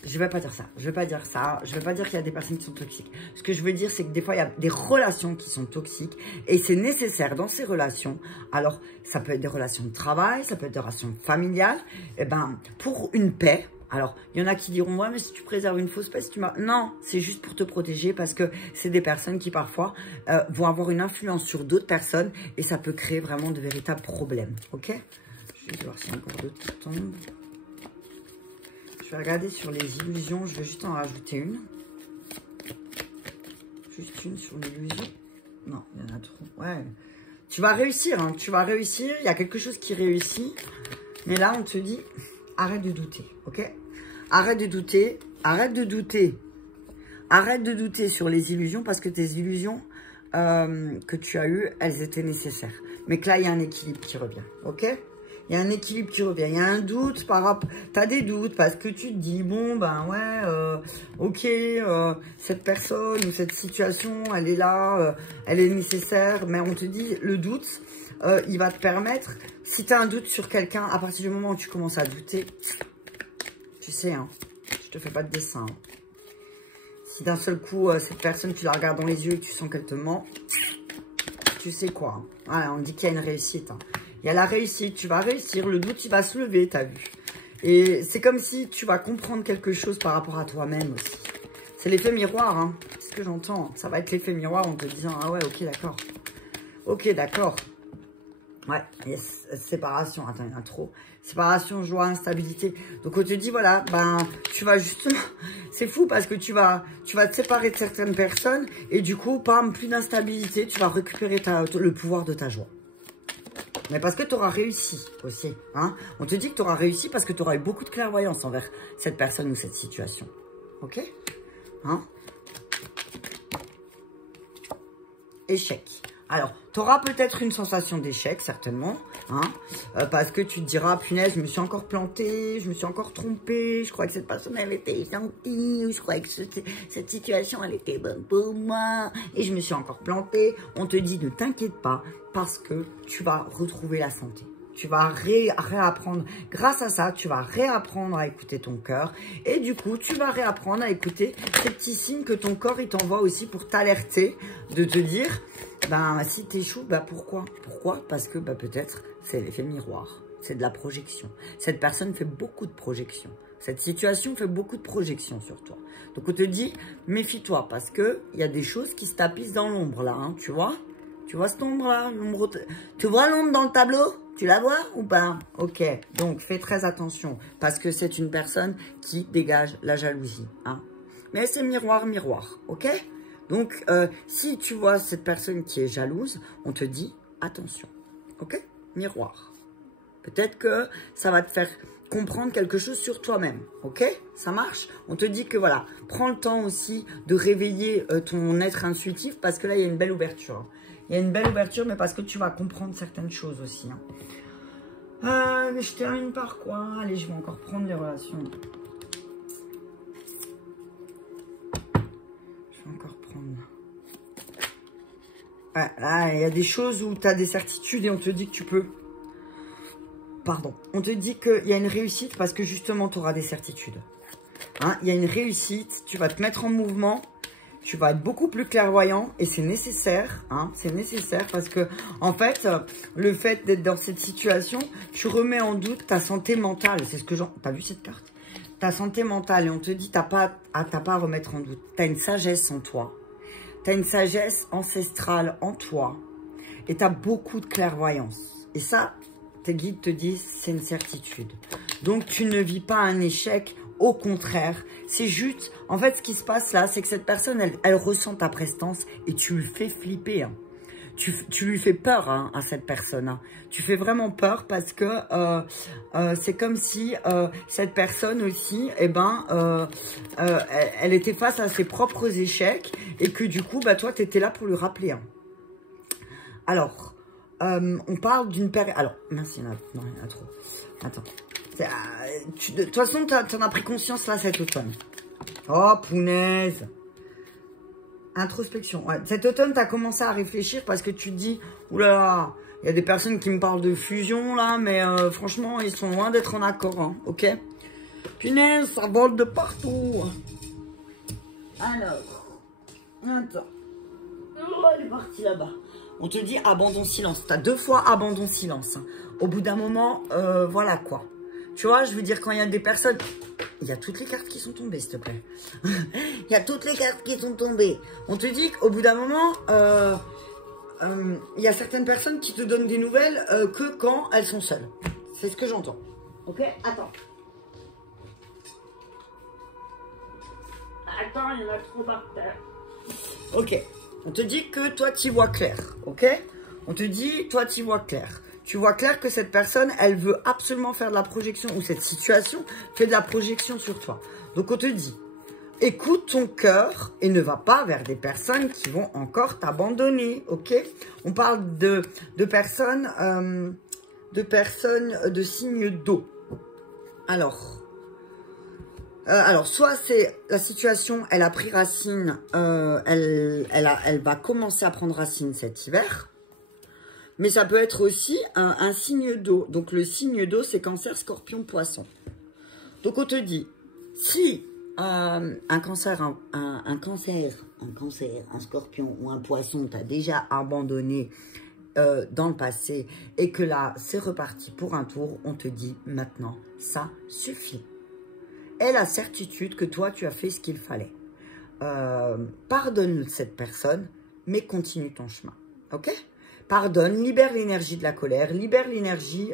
je vais pas dire ça. Je vais pas dire ça. Je vais pas dire qu'il y a des personnes qui sont toxiques. Ce que je veux dire, c'est que des fois, il y a des relations qui sont toxiques. Et c'est nécessaire dans ces relations. Alors, ça peut être des relations de travail, ça peut être des relations familiales. Et ben, pour une paix. Alors, il y en a qui diront, ouais, mais si tu préserves une fausse paix, si tu m'as... Non, c'est juste pour te protéger parce que c'est des personnes qui, parfois, vont avoir une influence sur d'autres personnes et ça peut créer vraiment de véritables problèmes. Ok? Je vais voir s'il y a encore d'autres qui tombent. Je vais regarder sur les illusions. Je vais juste en rajouter une. Juste une sur l'illusion. Non, il y en a trop. Ouais. Tu vas réussir, hein. Tu vas réussir. Il y a quelque chose qui réussit. Mais là, on te dit... Arrête de douter, ok? Arrête de douter, arrête de douter. Arrête de douter sur les illusions parce que tes illusions que tu as eues, elles étaient nécessaires. Mais que là, il y a un équilibre qui revient, ok? Il y a un équilibre qui revient. Il y a un doute par rapport... Tu as des doutes parce que tu te dis, bon, ben ouais, ok, cette personne ou cette situation, elle est là, elle est nécessaire. Mais on te dit, le doute... il va te permettre, si tu as un doute sur quelqu'un, à partir du moment où tu commences à douter, tu sais, hein, je te fais pas de dessin. Hein. Si d'un seul coup, cette personne, tu la regardes dans les yeux et tu sens qu'elle te ment, tu sais quoi. Hein. Voilà, on dit qu'il y a une réussite. Hein. Il y a la réussite, tu vas réussir, le doute, il va se lever, t'as vu. Et c'est comme si tu vas comprendre quelque chose par rapport à toi-même aussi. C'est l'effet miroir, hein. C'est ce que j'entends. Ça va être l'effet miroir en te disant, ah ouais, ok, d'accord. Ok, d'accord. Ouais, yes, séparation, attends, il y en a trop. Séparation, joie, instabilité. Donc on te dit, voilà, ben, tu vas justement... C'est fou parce que tu vas te séparer de certaines personnes et du coup, bam, plus d'instabilité, tu vas récupérer le pouvoir de ta joie. Mais parce que tu auras réussi aussi, hein. On te dit que tu auras réussi parce que tu auras eu beaucoup de clairvoyance envers cette personne ou cette situation. Ok? Hein? Échec. Alors, tu auras peut-être une sensation d'échec, certainement, hein, parce que tu te diras, punaise, je me suis encore plantée, je me suis encore trompée, je crois que cette personne, elle était gentille, ou je crois que cette situation, elle était bonne pour moi, et je me suis encore plantée. On te dit, ne t'inquiète pas, parce que tu vas retrouver la santé. Tu vas réapprendre, grâce à ça, tu vas réapprendre à écouter ton cœur. Et du coup, tu vas réapprendre à écouter ces petits signes que ton corps, il t'envoie aussi pour t'alerter, de te dire, ben, si tu échoues, ben, pourquoi? Pourquoi? Parce que ben, peut-être, c'est l'effet miroir. C'est de la projection. Cette personne fait beaucoup de projections. Cette situation fait beaucoup de projections sur toi. Donc, on te dit, méfie-toi, parce qu'il y a des choses qui se tapissent dans l'ombre, là, hein, tu vois? Tu vois cette ombre-là? Tu vois l'ombre dans le tableau? Tu la vois ou pas? Ok, donc fais très attention parce que c'est une personne qui dégage la jalousie. Hein. Mais c'est miroir, miroir, ok? Donc, si tu vois cette personne qui est jalouse, on te dit attention, ok? Miroir. Peut-être que ça va te faire comprendre quelque chose sur toi-même, ok? Ça marche? On te dit que voilà, prends le temps aussi de réveiller ton être intuitif parce que là, il y a une belle ouverture. Il y a une belle ouverture, mais parce que tu vas comprendre certaines choses aussi. Hein. Mais je termine par quoi? Allez, je vais encore prendre les relations. Je vais encore prendre... Ouais, là, il y a des choses où tu as des certitudes et on te dit que tu peux... Pardon. On te dit qu'il y a une réussite parce que justement, tu auras des certitudes. Hein, il y a une réussite, tu vas te mettre en mouvement... Tu vas être beaucoup plus clairvoyant et c'est nécessaire, hein, c'est nécessaire parce que, en fait, le fait d'être dans cette situation, tu remets en doute ta santé mentale. C'est ce que j'en... T'as vu cette carte? Ta santé mentale et on te dit, t'as pas à remettre en doute. T'as une sagesse en toi. T'as une sagesse ancestrale en toi et t'as beaucoup de clairvoyance. Et ça, tes guides te disent, c'est une certitude. Donc, tu ne vis pas un échec. Au contraire, c'est juste... En fait, ce qui se passe là, c'est que cette personne, elle ressent ta prestance et tu lui fais flipper. Hein. Tu lui fais peur hein, à cette personne. Hein. Tu fais vraiment peur parce que c'est comme si cette personne aussi, eh ben, elle était face à ses propres échecs et que du coup, bah, toi, tu étais là pour lui rappeler. Hein. Alors, on parle d'une période... Alors, mince, il y en a trop. Attends. De toute façon, tu en as pris conscience là cet automne. Oh, punaise. Introspection. Ouais. Cet automne, tu as commencé à réfléchir parce que tu te dis, oulala, il y a des personnes qui me parlent de fusion là, mais franchement, ils sont loin d'être en accord. Hein, ok? Punaise, ça vole de partout. Alors, attends. Oh, elle est partie là-bas. On te dit abandon silence. Tu as 2 fois abandon silence. Au bout d'un moment, voilà quoi. Tu vois, je veux dire, quand il y a des personnes... Il y a toutes les cartes qui sont tombées, s'il te plaît. Il y a toutes les cartes qui sont tombées. On te dit qu'au bout d'un moment, il y a certaines personnes qui te donnent des nouvelles que quand elles sont seules. C'est ce que j'entends. Ok, attends. Attends, il y en a trop par terre. Ok. On te dit que toi, tu vois clair. Ok. On te dit, toi, tu vois clair. Tu vois clair que cette personne, elle veut absolument faire de la projection, ou cette situation fait de la projection sur toi. Donc, on te dit, écoute ton cœur et ne va pas vers des personnes qui vont encore t'abandonner, ok? On parle de personnes de signe d'eau. Alors, soit c'est la situation, elle a pris racine, elle va commencer à prendre racine cet hiver. Mais ça peut être aussi un signe d'eau. Donc, le signe d'eau, c'est Cancer, Scorpion, Poisson. Donc, on te dit, si un Scorpion ou un Poisson t'a déjà abandonné dans le passé et que là, c'est reparti pour un tour, on te dit maintenant, ça suffit. Aie la certitude que toi, tu as fait ce qu'il fallait. Pardonne cette personne, mais continue ton chemin. Ok ? Pardonne, libère l'énergie de la colère, libère l'énergie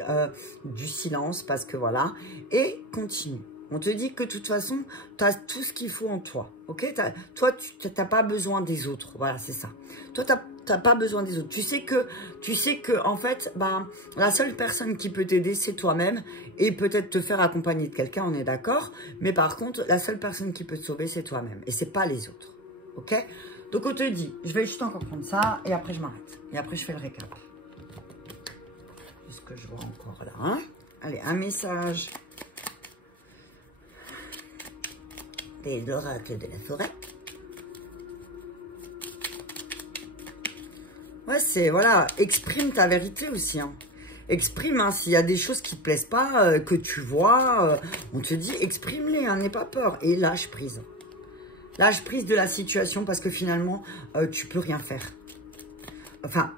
du silence, parce que voilà, et continue. On te dit que de toute façon, tu as tout ce qu'il faut en toi, ok? Toi, tu n'as pas besoin des autres, voilà, c'est ça. Toi, tu n'as pas besoin des autres. Tu sais que en fait, bah, la seule personne qui peut t'aider, c'est toi-même, et peut-être te faire accompagner de quelqu'un, on est d'accord, mais par contre, la seule personne qui peut te sauver, c'est toi-même, et c'est pas les autres, ok? Donc, on te dit, je vais juste encore prendre ça, et après, je m'arrête. Et après, je fais le récap. Qu'est-ce que je vois encore là, hein? Allez, un message des oracles de la forêt. Ouais, c'est, voilà, exprime ta vérité aussi, hein. Exprime, hein, s'il y a des choses qui te plaisent pas, que tu vois, on te dit, exprime-les, hein, n'aie pas peur. Et lâche prise. Lâche prise de la situation parce que finalement, tu peux rien faire. Enfin,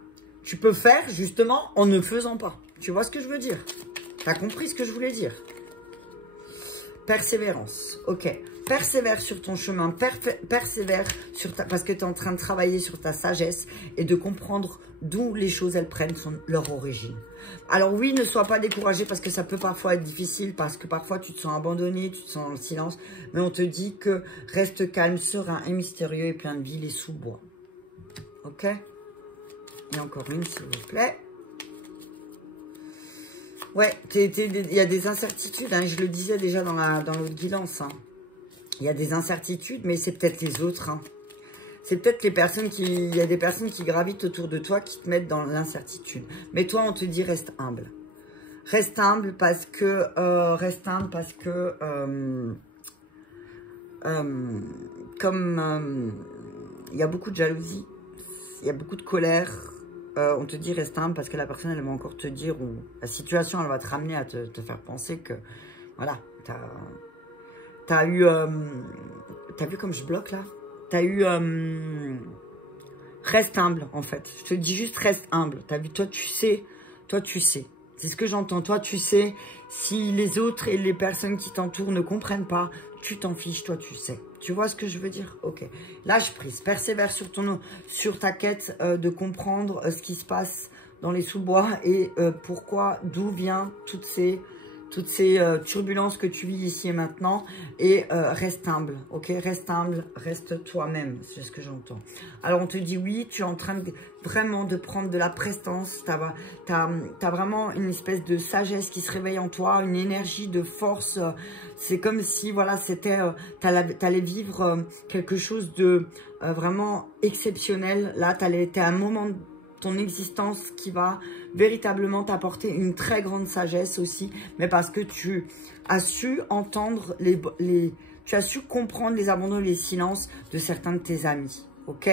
tu peux faire justement en ne faisant pas. Tu vois ce que je veux dire? Tu as compris ce que je voulais dire? Persévérance. Ok. Persévère sur ton chemin. Persévère sur parce que tu es en train de travailler sur ta sagesse et de comprendre d'où les choses, elles prennent leur origine. Alors oui, ne sois pas découragé parce que ça peut parfois être difficile, parce que parfois tu te sens abandonné, tu te sens dans le silence. Mais on te dit que reste calme, serein et mystérieux et plein de vie, les sous-bois. Ok? Et encore une, s'il vous plaît. Ouais, il y a des incertitudes, hein, je le disais déjà dans l'autre guidance. Hein. Il y a des incertitudes, mais c'est peut-être les autres. Hein. C'est peut-être les personnes il y a des personnes qui gravitent autour de toi qui te mettent dans l'incertitude. Mais toi, on te dit reste humble. Reste humble parce que, il y a beaucoup de jalousie, il y a beaucoup de colère. On te dit reste humble parce que la personne, elle va encore te dire, ou la situation, elle va te ramener à te faire penser que, voilà, t'as vu comme je bloque là? T'as eu, reste humble en fait. Je te dis juste reste humble. T'as vu, toi tu sais. C'est ce que j'entends. Toi tu sais, si les autres et les personnes qui t'entourent ne comprennent pas, tu t'en fiches, toi tu sais. Tu vois ce que je veux dire? Ok. Lâche prise, persévère sur ta quête de comprendre ce qui se passe dans les sous-bois et pourquoi, d'où viennent toutes ces turbulences que tu vis ici et maintenant. Et reste humble, ok? Reste humble, reste toi-même, c'est ce que j'entends. Alors on te dit oui, tu es en train vraiment de prendre de la prestance. T'as vraiment une espèce de sagesse qui se réveille en toi, une énergie de force. C'est comme si, voilà, c'était, t'allais vivre quelque chose de vraiment exceptionnel. Là, t'es à un moment de ton existence qui va véritablement t'apporter une très grande sagesse aussi, mais parce que tu as su entendre tu as su comprendre les abandons et les silences de certains de tes amis, ok?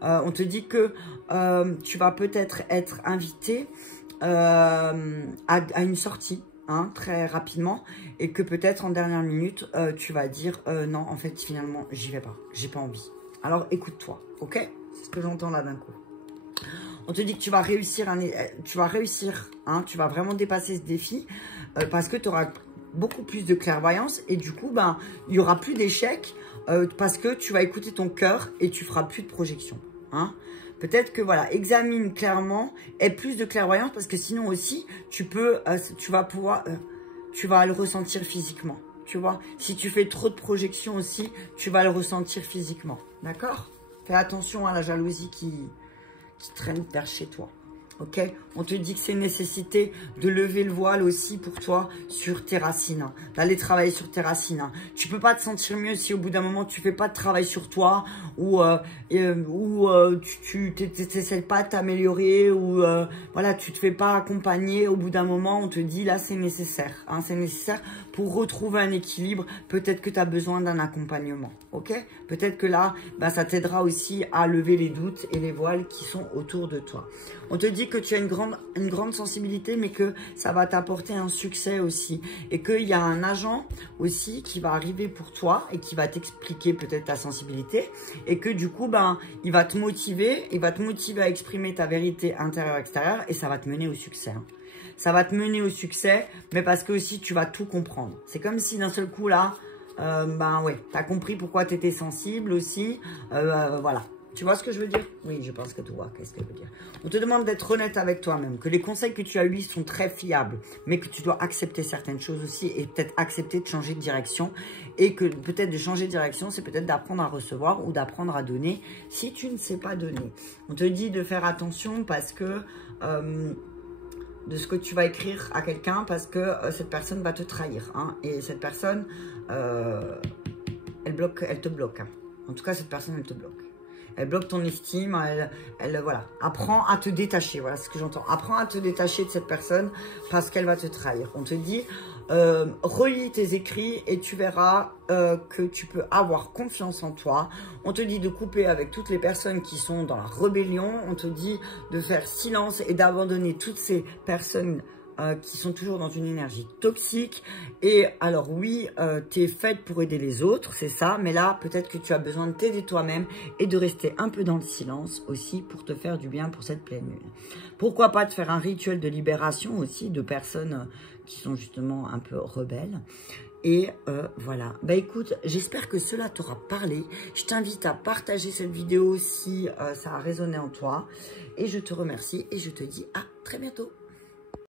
On te dit que tu vas peut-être être invité à une sortie, hein, très rapidement, et que peut-être en dernière minute, tu vas dire non, en fait, finalement, j'y vais pas, j'ai pas envie. Alors, écoute-toi, ok? C'est ce que j'entends là d'un coup. On te dit que tu vas réussir, hein, tu vas vraiment dépasser ce défi parce que tu auras beaucoup plus de clairvoyance et du coup, ben, il n'y aura plus d'échecs parce que tu vas écouter ton cœur et tu feras plus de projection. Hein. Peut-être que, voilà, examine clairement, aie plus de clairvoyance parce que sinon aussi, tu vas pouvoir, tu vas le ressentir physiquement. Tu vois, si tu fais trop de projections aussi, tu vas le ressentir physiquement. D'accord? Fais attention à la jalousie qui traîne vers chez toi. Ok? On te dit que c'est une nécessité de lever le voile aussi pour toi sur tes racines. Hein, d'aller travailler sur tes racines. Hein. Tu peux pas te sentir mieux si au bout d'un moment tu fais pas de travail sur toi ou tu t'essaies pas de t'améliorer ou voilà, tu te fais pas accompagner. Au bout d'un moment, on te dit là c'est nécessaire. Hein, c'est nécessaire pour retrouver un équilibre. Peut-être que tu as besoin d'un accompagnement. Ok? Peut-être que là, bah, ça t'aidera aussi à lever les doutes et les voiles qui sont autour de toi. On te dit que tu as une grande sensibilité, mais que ça va t'apporter un succès aussi. Et qu'il y a un agent aussi qui va arriver pour toi et qui va t'expliquer peut-être ta sensibilité. Et que du coup, ben, il va te motiver à exprimer ta vérité intérieure-extérieure et ça va te mener au succès. Hein. Ça va te mener au succès, mais parce que aussi tu vas tout comprendre. C'est comme si d'un seul coup là, ben ouais, tu as compris pourquoi tu étais sensible aussi. Voilà. Tu vois ce que je veux dire? Oui, je pense que tu vois qu'est-ce que je veux dire. On te demande d'être honnête avec toi-même, que les conseils que tu as eus sont très fiables, mais que tu dois accepter certaines choses aussi et peut-être accepter de changer de direction. Et que peut-être de changer de direction, c'est peut-être d'apprendre à recevoir ou d'apprendre à donner si tu ne sais pas donner. On te dit de faire attention parce que... de ce que tu vas écrire à quelqu'un parce que cette personne va te trahir. Hein, et cette personne, elle te bloque. Hein. En tout cas, cette personne, elle te bloque. Elle bloque ton estime, voilà. Apprends à te détacher, voilà ce que j'entends. Apprends à te détacher de cette personne parce qu'elle va te trahir. On te dit, relis tes écrits et tu verras que tu peux avoir confiance en toi. On te dit de couper avec toutes les personnes qui sont dans la rébellion. On te dit de faire silence et d'abandonner toutes ces personnes qui sont toujours dans une énergie toxique. Et alors oui, tu es faite pour aider les autres, c'est ça. Mais là, peut-être que tu as besoin de t'aider toi-même et de rester un peu dans le silence aussi pour te faire du bien pour cette pleine lune. Pourquoi pas te faire un rituel de libération aussi de personnes qui sont justement un peu rebelles. Et voilà. Bah écoute, j'espère que cela t'aura parlé. Je t'invite à partager cette vidéo si ça a résonné en toi. Et je te remercie et je te dis à très bientôt.